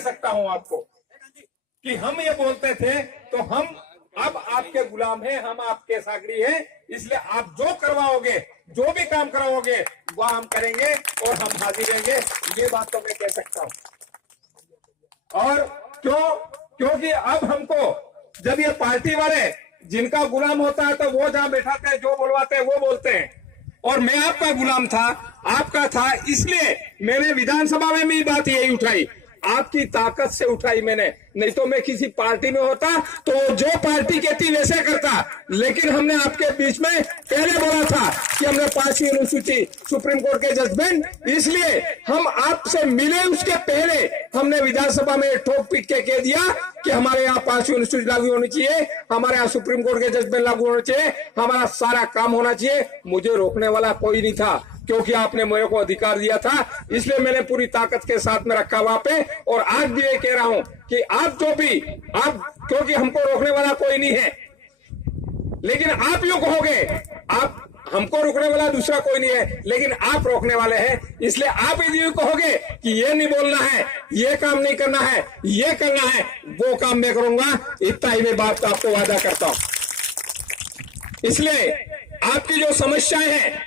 कह सकता हूं आपको कि हम ये बोलते थे तो हम अब आपके गुलाम हैं, हम आपके सागरी हैं, इसलिए आप जो करवाओगे, जो भी काम करवाओगे वह हम करेंगे और हम हाजिर रहेंगे। ये बात तो मैं कह सकता हूं। और क्योंकि अब हमको जब ये पार्टी वाले जिनका गुलाम होता है तो वो जहां बैठाते हैं, जो बोलवाते हैं वो बोलते हैं, और मैं आपका गुलाम था, आपका था, इसलिए मैंने विधानसभा में भी बात यही उठाई, आपकी ताकत से उठाई मैंने। नहीं तो मैं किसी पार्टी में होता तो जो पार्टी कहती वैसे करता, लेकिन हमने आपके बीच में पहले बोला था कि हमने 5वीं अनुसूची सुप्रीम कोर्ट के जजमेंट, इसलिए हम आपसे मिले उसके पहले हमने विधानसभा में ठोक पीट के कह दिया कि हमारे यहाँ 5वीं अनुसूची लागू होनी चाहिए, हमारे यहाँ सुप्रीम कोर्ट के जजमेंट लागू होना चाहिए, हमारा सारा काम होना चाहिए। मुझे रोकने वाला कोई नहीं था, क्योंकि आपने मेरे को अधिकार दिया था, इसलिए मैंने पूरी ताकत के साथ में रखा वहां पे। और आज भी ये कह रहा हूं कि आप जो भी आप, क्योंकि हमको रोकने वाला कोई नहीं है, लेकिन आप यूं कहोगे आप हमको रोकने वाला दूसरा कोई नहीं है, लेकिन आप रोकने वाले हैं, इसलिए आप यदि यूं कहोगे कि ये नहीं बोलना है, ये काम नहीं करना है, ये करना है, वो काम मैं करूंगा, इतना ही मैं बात आपको वादा करता हूं। इसलिए आपकी जो समस्याएं हैं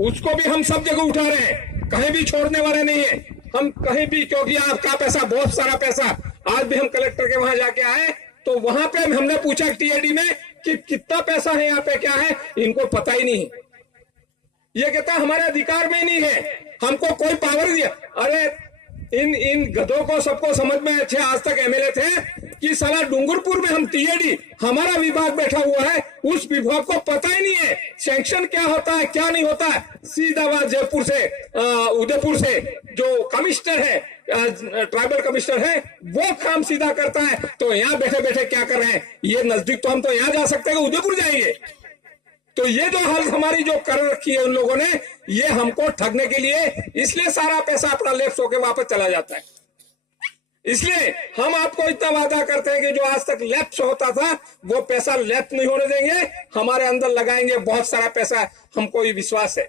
उसको भी हम सब जगह उठा रहे हैं, कहीं भी छोड़ने वाले नहीं है हम, कहीं भी, क्योंकि आपका पैसा, बहुत सारा पैसा, आज भी हम कलेक्टर के वहां जाके आए तो वहां पे हमने पूछा टीएडी में कि कितना पैसा है यहाँ पे, क्या है, इनको पता ही नहीं। ये कहता हमारे अधिकार में नहीं है, हमको कोई पावर दिया। अरे इन गधों को सबको समझ में अच्छे आज तक एमएलए थे कि साला डूंगरपुर में हम टीएडी, हमारा विभाग बैठा हुआ है, उस विभाग को पता ही नहीं है सैंक्शन क्या होता है क्या नहीं होता है। सीधा वहां जयपुर से उदयपुर से जो कमिश्नर है, ट्राइबल कमिश्नर है, वो काम सीधा करता है। तो यहाँ बैठे बैठे क्या कर रहे हैं, ये नजदीक तो हम तो यहाँ जा सकते हैं, उदयपुर जाएंगे। तो ये जो हालत हमारी जो कर रखी है उन लोगों ने, ये हमको ठगने के लिए, इसलिए सारा पैसा अपना लेफ्ट होके वापस चला जाता है। इसलिए हम आपको इतना वादा करते हैं कि जो आज तक लेफ्ट होता था वो पैसा लेफ्ट नहीं होने देंगे, हमारे अंदर लगाएंगे बहुत सारा पैसा, हमको ये विश्वास है।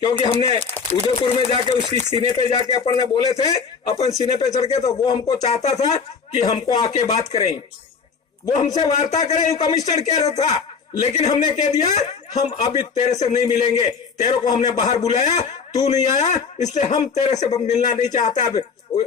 क्योंकि हमने उदयपुर में जाके उसकी सीने पे जाके अपन ने बोले थे, अपन सीने पे चढ़ के, तो वो हमको चाहता था कि हमको आके बात करें, वो हमसे वार्ता करें, कमिश्नर कह रहा था, लेकिन हमने कह दिया हम अभी तेरे से नहीं मिलेंगे, तेरे को हमने बाहर बुलाया, तू नहीं आया, इसलिए हम तेरे से मिलना नहीं चाहता। अब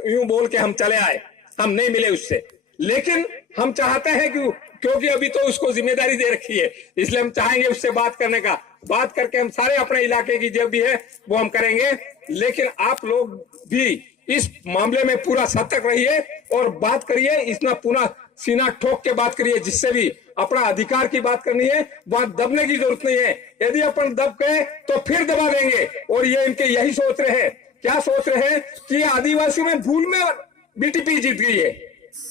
यूं बोल के हम चले आए, हम नहीं मिले उससे, लेकिन हम चाहते हैं कि क्योंकि अभी तो उसको जिम्मेदारी दे रखी है, इसलिए हम चाहेंगे उससे बात करने का, बात करके हम सारे अपने इलाके की जो भी है वो हम करेंगे। लेकिन आप लोग भी इस मामले में पूरा सतर्क रहिए और बात करिए, इतना पूरा सीना ठोक के बात करिए, जिससे भी अपना अधिकार की बात करनी है, वहां दबने की जरूरत नहीं है। यदि अपन दब गए तो फिर दबा देंगे। और ये इनके यही सोच रहे हैं, क्या सोच रहे हैं कि आदिवासियों में भूल में बीटीपी जीत गई है,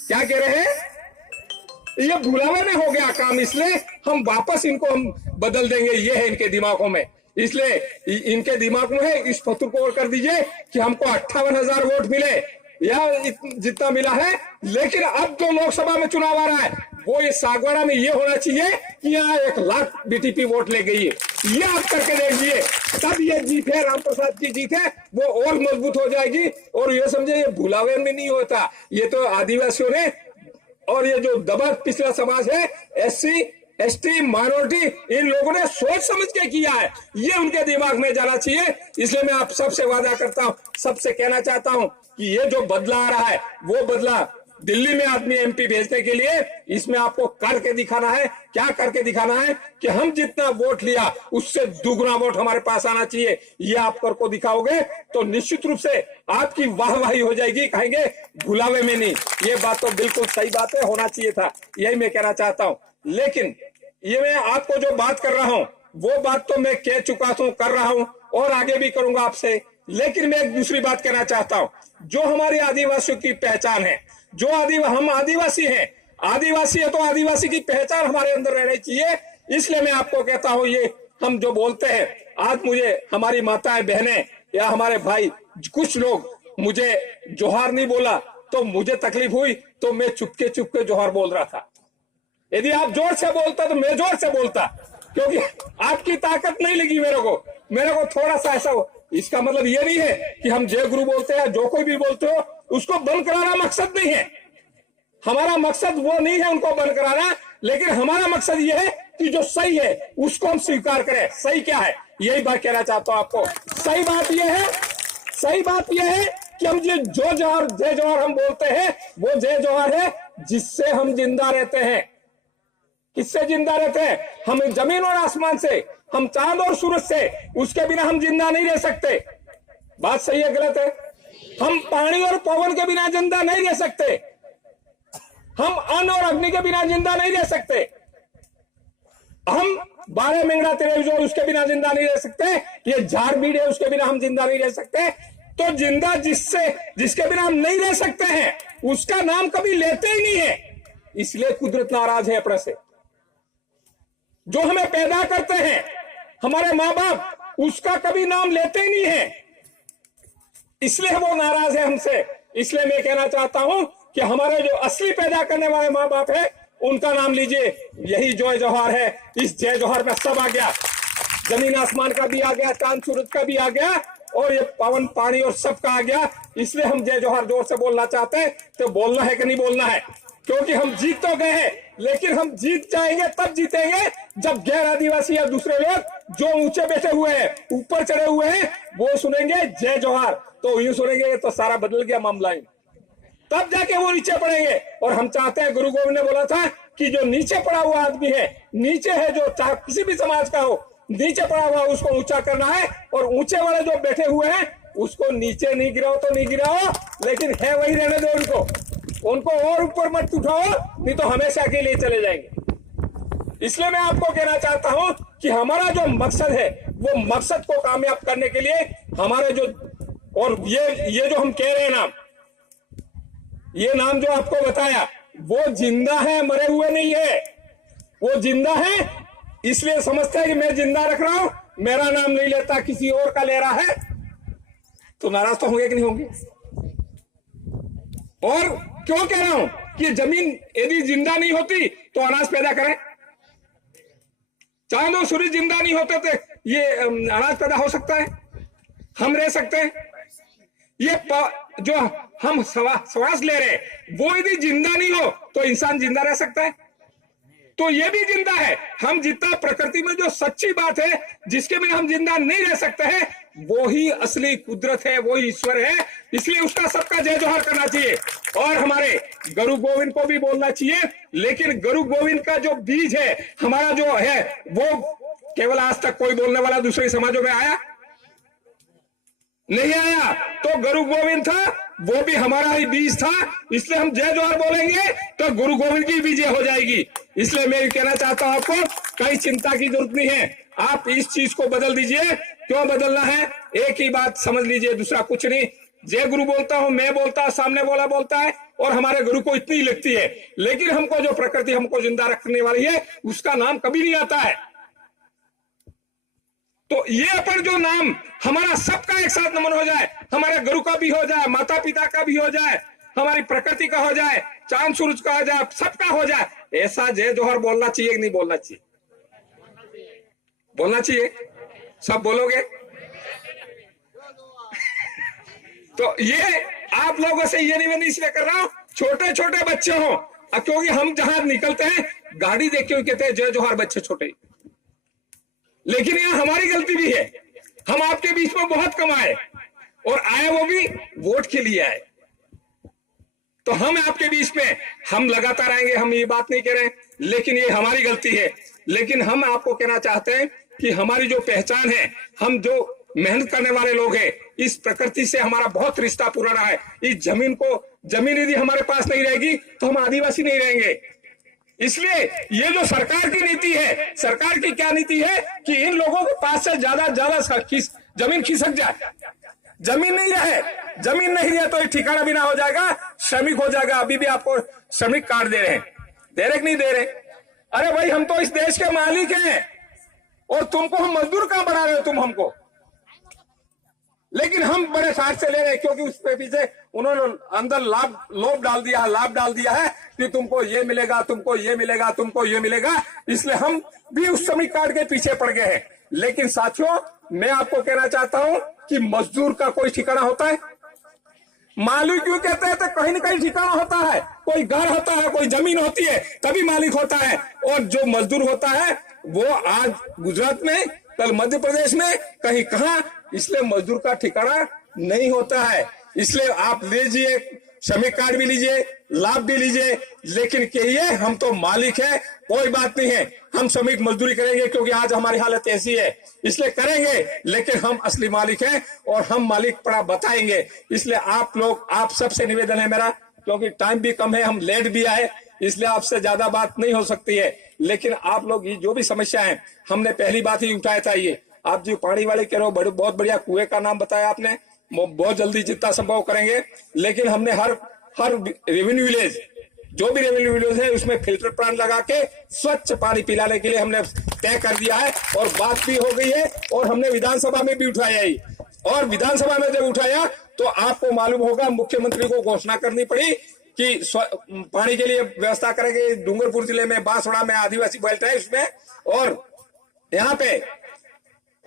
क्या कह रहे हैं, ये भुलावे में हो गया काम, इसलिए हम वापस इनको हम बदल देंगे, ये है इनके दिमागों में। इसलिए इनके दिमाग में है, इस पत्र को और कर दीजिए कि हमको 58,000 वोट मिले या जितना मिला है, लेकिन अब जो लोकसभा में चुनाव आ रहा है वो ये सागवाड़ा में ये होना चाहिए कि यहाँ 1 लाख बीटीपी वोट ले गई है, ये आप करके देखिए, तब ये जीत है, रामप्रसाद की जीत है, वो और मजबूत हो जाएगी। और ये समझे ये भुलावे में नहीं होता, ये तो आदिवासियों ने और ये जो दबा पिछला समाज है, एससी एसटी माइनॉरिटी, इन लोगों ने सोच समझ के किया है, ये उनके दिमाग में जाना चाहिए। इसलिए मैं आप सबसे वादा करता हूं, सबसे कहना चाहता हूं कि ये जो बदला आ रहा है वो बदला दिल्ली में आदमी एमपी भेजने के लिए, इसमें आपको करके दिखाना है। क्या करके दिखाना है कि हम जितना वोट लिया उससे दुगना वोट हमारे पास आना चाहिए। ये आप करको दिखाओगे तो निश्चित रूप से आपकी वाहवाही हो जाएगी, कहेंगे भुलावे में नहीं। ये बात तो बिल्कुल सही बात है, होना चाहिए था, यही मैं कहना चाहता हूं। लेकिन ये मैं आपको जो बात कर रहा हूं वो बात तो मैं कह चुका हूं, कर रहा हूं और आगे भी करूंगा आपसे। लेकिन मैं एक दूसरी बात कहना चाहता हूं, जो हमारी आदिवासियों की पहचान है, जो हम आदिवासी हैं, आदिवासी है तो आदिवासी की पहचान हमारे अंदर रहनी चाहिए। इसलिए मैं आपको कहता हूं, ये हम जो बोलते हैं, आज मुझे हमारी माताएं बहनें या हमारे भाई कुछ लोग मुझे जोहार नहीं बोला तो मुझे तकलीफ हुई, तो मैं चुपके जोहार बोल रहा था। यदि आप जोर से बोलता तो मैं जोर से बोलता, क्योंकि आपकी ताकत नहीं लगी मेरे को थोड़ा सा ऐसा हो। इसका मतलब ये नहीं है कि हम जय गुरु बोलते हैं, जो कोई भी बोलते हो उसको बंद कराना मकसद नहीं है। हमारा मकसद वो नहीं है उनको बंद कराना, लेकिन हमारा मकसद ये है कि जो सही है उसको हम स्वीकार करें। सही क्या है, यही बात कहना चाहता हूं आपको। सही बात यह है कि हम जो जवाहर जय जवाहर हम बोलते हैं, वो जय जवाहर है जिससे हम जिंदा रहते हैं। किससे जिंदा रहते हैं? हम जमीन और आसमान से, हम चांद और सूरज से, उसके बिना हम जिंदा नहीं रह सकते। बात सही है गलत है? हम पानी और पवन के बिना जिंदा नहीं रह सकते। हम अन्न और अग्नि के बिना जिंदा नहीं रह सकते। हम 12 मेंगड़ा तेरे जो उसके बिना जिंदा नहीं रह सकते। ये झाड़ बीड़ है उसके बिना हम जिंदा नहीं रह सकते। तो जिंदा जिसके बिना हम नहीं रह सकते हैं उसका नाम कभी लेते ही नहीं है। इसलिए कुदरत नाराज है अपने से। जो हमें पैदा करते हैं हमारे मां बाप, उसका कभी नाम लेते ही नहीं है, इसलिए वो नाराज है हमसे। इसलिए मैं कहना चाहता हूं कि हमारे जो असली पैदा करने वाले मां बाप है उनका नाम लीजिए। यही जय जवाहर है। इस जय जवाहर में सब आ गया, जमीन आसमान का भी आ गया, चांद सूरज का भी आ गया, और ये पवन पानी और सबका आ गया। इसलिए हम जय जवाहर जोर से बोलना चाहते हैं। तो बोलना है कि नहीं बोलना है? क्योंकि हम जीत तो गए हैं, लेकिन हम जीत जाएंगे तब जीतेंगे जब गैर आदिवासी या दूसरे लोग जो ऊंचे बैठे हुए हैं, ऊपर चढ़े हुए हैं, वो सुनेंगे जय जवाहर, तो यूं सुनेंगे तो सारा बदल गया मामला ही, तब जाके वो नीचे पड़ेंगे। और हम चाहते हैं, गुरु गोविंद ने बोला था कि जो नीचे पड़ा हुआ आदमी है, नीचे है जो चाहे किसी भी समाज का हो, नीचे पड़ा हुआ उसको ऊंचा करना है, और ऊंचे वाले जो बैठे हुए हैं उसको नीचे नहीं गिराओ तो नहीं गिराओ, लेकिन है वही रहने दो उनको और ऊपर मत उठाओ, नहीं तो हमेशा के लिए चले जाएंगे। इसलिए मैं आपको कहना चाहता हूं कि हमारा जो मकसद है वो मकसद को कामयाब करने के लिए हमारे जो, और ये जो हम कह रहे हैं नाम, ये नाम जो आपको बताया वो जिंदा है, मरे हुए नहीं है। वो जिंदा है, इसलिए समझते हैं कि मैं जिंदा रख रहा हूं, मेरा नाम नहीं लेता, किसी और का ले रहा है, तो नाराज तो होंगे कि नहीं होंगे? और क्यों कह रहा हूं कि जमीन यदि जिंदा नहीं होती तो अनाज पैदा करें, चांद और सूरज जिंदा नहीं होते तो ये अनाज पैदा हो सकता है, हम रह सकते हैं। ये जो हम श्वास ले रहे वो यदि जिंदा नहीं हो तो इंसान जिंदा रह सकता है? तो ये भी जिंदा है। हम जितना प्रकृति में जो सच्ची बात है जिसके बिना हम जिंदा नहीं रह सकते हैं, वो ही असली कुदरत है, वो ही ईश्वर है। इसलिए उसका सबका जय जोहर करना चाहिए, और हमारे गुरु गोविंद को भी बोलना चाहिए। लेकिन गुरु गोविंद का जो बीज है हमारा जो है, वो केवल आज तक कोई बोलने वाला दूसरे समाजों में आया नहीं आया। तो गुरु गोविंद था, वो भी हमारा ही बीज था। इसलिए हम जय जोहर बोलेंगे तो गुरु गोविंद की भी जय हो जाएगी। इसलिए मैं कहना चाहता हूं आपको, कई चिंता की जरूरत नहीं है। आप इस चीज को बदल दीजिए। क्यों बदलना है? एक ही बात समझ लीजिए, दूसरा कुछ नहीं। जय गुरु बोलता हूं, मैं बोलता हूं, सामने वाला बोलता है, और हमारे गुरु को इतनी लगती है। लेकिन हमको जो प्रकृति हमको जिंदा रखने वाली है उसका नाम कभी नहीं आता है। तो ये अपन जो नाम हमारा सबका एक साथ नमन हो जाए, हमारे गुरु का भी हो जाए, माता पिता का भी हो जाए, हमारी प्रकृति का हो जाए, चांद सूरज का हो जाए, सबका हो जाए, ऐसा जय जोहर बोलना चाहिए कि नहीं बोलना चाहिए? बोलना चाहिए। सब बोलोगे? तो ये आप लोगों से ये निवेदन इसलिए कर रहा हूं, छोटे छोटे बच्चे हो, क्योंकि हम जहां निकलते हैं गाड़ी देख के कहते हैं जय जोहर, बच्चे छोटे। लेकिन यह हमारी गलती भी है। हम आपके बीच में बहुत कम आए, और आए वो भी वोट के लिए आए। तो हम आपके बीच में हम लगातार आएंगे, हम ये बात नहीं कह रहे हैं, लेकिन ये हमारी गलती है। लेकिन हम आपको कहना चाहते हैं कि हमारी जो पहचान है, हम जो मेहनत करने वाले लोग हैं, इस प्रकृति से हमारा बहुत रिश्ता पुराना है। इस जमीन यदि हमारे पास नहीं रहेगी तो हम आदिवासी नहीं रहेंगे। इसलिए ये जो सरकार की नीति है, सरकार की क्या नीति है कि इन लोगों के पास से ज्यादा जमीन खिसक जाए। जमीन नहीं रहे तो ठिकाना भी ना हो जाएगा, श्रमिक हो जाएगा। अभी भी आपको श्रमिक कार्ड दे रहे हैं, दे रहे कि नहीं दे रहे? अरे भाई, हम तो इस देश के मालिक हैं, और तुमको हम मजदूर कहां बना रहे हो तुम हमको? लेकिन हम बड़े साठ से ले रहे हैं, क्योंकि उसके पीछे उन्होंने अंदर लाभ डाल दिया है कि तुमको ये मिलेगा, तुमको ये मिलेगा, तुमको ये मिलेगा। इसलिए हम भी उस श्रमिक कार्ड के पीछे पड़ गए हैं। लेकिन साथियों, मैं आपको कहना चाहता हूं कि मजदूर का कोई ठिकाना होता है? मालिक क्यों कहते हैं? तो कहीं न कहीं ठिकाना होता है, कोई घर होता है, कोई जमीन होती है, तभी मालिक होता है। और जो मजदूर होता है वो आज गुजरात में, कल मध्य प्रदेश में, कहीं कहाँ, इसलिए मजदूर का ठिकाना नहीं होता है। इसलिए आप लीजिए, श्रमिक कार्ड भी लीजिए, लाभ भी लीजिए, लेकिन कहिए हम तो मालिक है, कोई बात नहीं है, हम श्रमिक मजदूरी करेंगे क्योंकि आज हमारी हालत ऐसी है, इसलिए करेंगे, लेकिन हम असली मालिक हैं और हम मालिक पड़ा बताएंगे। इसलिए आप लोग, आप सबसे निवेदन है मेरा, क्योंकि टाइम भी कम है, हम लेट भी आए, इसलिए आपसे ज्यादा बात नहीं हो सकती है, लेकिन आप लोग ये जो भी समस्या है, हमने पहली बात ही उठाया था। ये आप जो पानी वाले कह रहे हो, बहुत बढ़िया कुएं का नाम बताया आपने, बहुत जल्दी जितना संभव करेंगे। लेकिन हमने हर रेवेन्यू विलेज, जो भी रेवेन्यू विलेज है, उसमें फिल्टर प्लांट लगा के स्वच्छ पानी पिलाने के लिए हमने तय कर दिया है और बात भी हो गई है। और हमने विधानसभा में भी उठाया ही, और विधानसभा में जब उठाया तो आपको मालूम होगा मुख्यमंत्री को घोषणा करनी पड़ी कि पानी के लिए व्यवस्था करेंगे। डूंगरपुर जिले में बांसवाड़ा में आदिवासी बेल्ट है उसमें, और यहाँ पे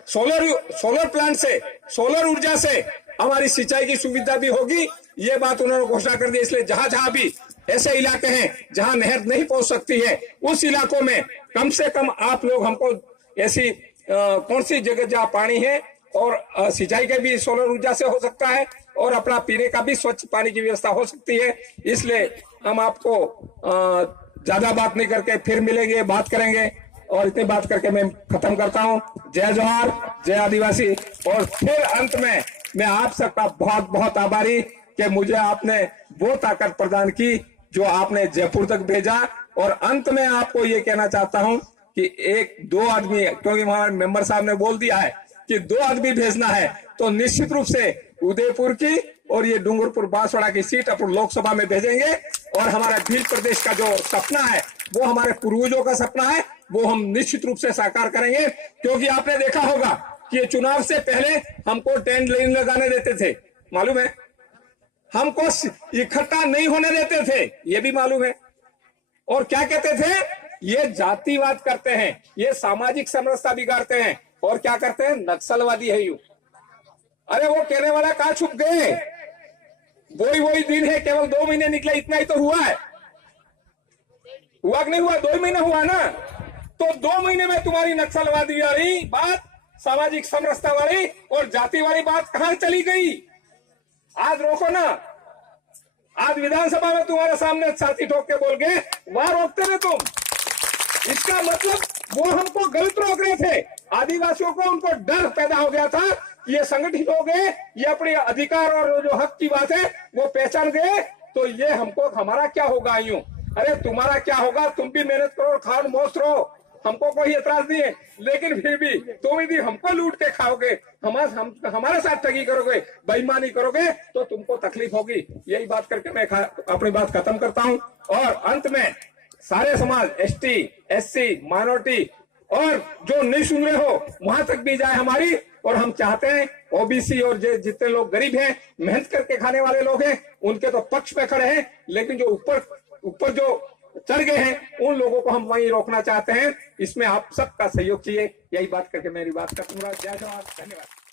सोलर प्लांट से, सोलर ऊर्जा से हमारी सिंचाई की सुविधा भी होगी, ये बात उन्होंने घोषणा कर दी। इसलिए जहां जहां भी ऐसे इलाके हैं जहां नहर नहीं पहुंच सकती है, उस इलाकों में कम से कम आप लोग हमको ऐसी कौन सी जगह जहां पानी है और सिंचाई के भी सोलर ऊर्जा से हो सकता है और अपना पीने का भी स्वच्छ पानी की व्यवस्था हो सकती है। इसलिए हम आपको ज्यादा बात नहीं करके फिर मिलेंगे, बात करेंगे, और इतनी बात करके मैं खत्म करता हूँ। जय जोहार, जय आदिवासी। और फिर अंत में मैं आप सबका बहुत बहुत आभारी कि मुझे आपने वो ताकत प्रदान की जो आपने जयपुर तक भेजा। और अंत में आपको ये कहना चाहता हूँ कि एक दो आदमी, क्योंकि हमारे मेंबर साहब ने बोल दिया है कि 2 आदमी भेजना है, तो निश्चित रूप से उदयपुर की और ये डूंगरपुर बांसवाड़ा की सीट अपन लोकसभा में भेजेंगे। और हमारा भील प्रदेश का जो सपना है, वो हमारे पूर्वजों का सपना है, वो हम निश्चित रूप से साकार करेंगे। क्योंकि आपने देखा होगा कि ये चुनाव से पहले हमको टेंट लाइन लगाने देते थे, मालूम है, हमको इकट्ठा नहीं होने देते थे, ये भी मालूम है। और क्या कहते थे, ये जातिवाद करते हैं, ये सामाजिक समरसता बिगाड़ते हैं, और क्या करते हैं, नक्सलवादी है यू। अरे वो कहने वाला कहां छुप गए? वही दिन है, केवल 2 महीने निकले, इतना ही तो हुआ है, हुआ कि नहीं हुआ? 2 महीने हुआ ना, तो 2 महीने में तुम्हारी नक्सलवादी वाली बात, सामाजिक समरसता वाली और जाति वाली बात कहां चली गई? आज रोको ना। आज विधानसभा में तुम्हारे सामने छाती ठोक के बोल गए, वहां रोकते थे तुम। इसका मतलब वो हमको गलत रोक रहे थे। आदिवासियों को उनको डर पैदा हो गया था, ये संगठित हो गए, ये अपने अधिकार और जो हक की बात है वो पहचान गए, तो ये हमको, हमारा क्या होगा यूं? अरे तुम्हारा क्या होगा, तुम भी मेहनत करो, खाओ मौज रहो, हमको कोई एतराज नहीं है, लेकिन फिर भी तुम यदि हमको लूट के खाओगे, हमारे साथ ठगी करोगे, बेईमानी करोगे, तो तुमको तकलीफ होगी। यही बात करके मैं अपनी बात खत्म करता हूं। और अंत में सारे समाज, एसटी, एससी, माइनॉरिटी, और जो नहीं सुन रहे हो वहां तक भी जाए हमारी। और हम चाहते हैं ओबीसी और जितने लोग गरीब हैं, मेहनत करके खाने वाले लोग हैं, उनके तो पक्ष में खड़े हैं, लेकिन जो ऊपर जो चढ़ गए हैं उन लोगों को हम वहीं रोकना चाहते हैं। इसमें आप सबका सहयोग चाहिए। यही बात करके मेरी बात खत्म। जय जवान, धन्यवाद।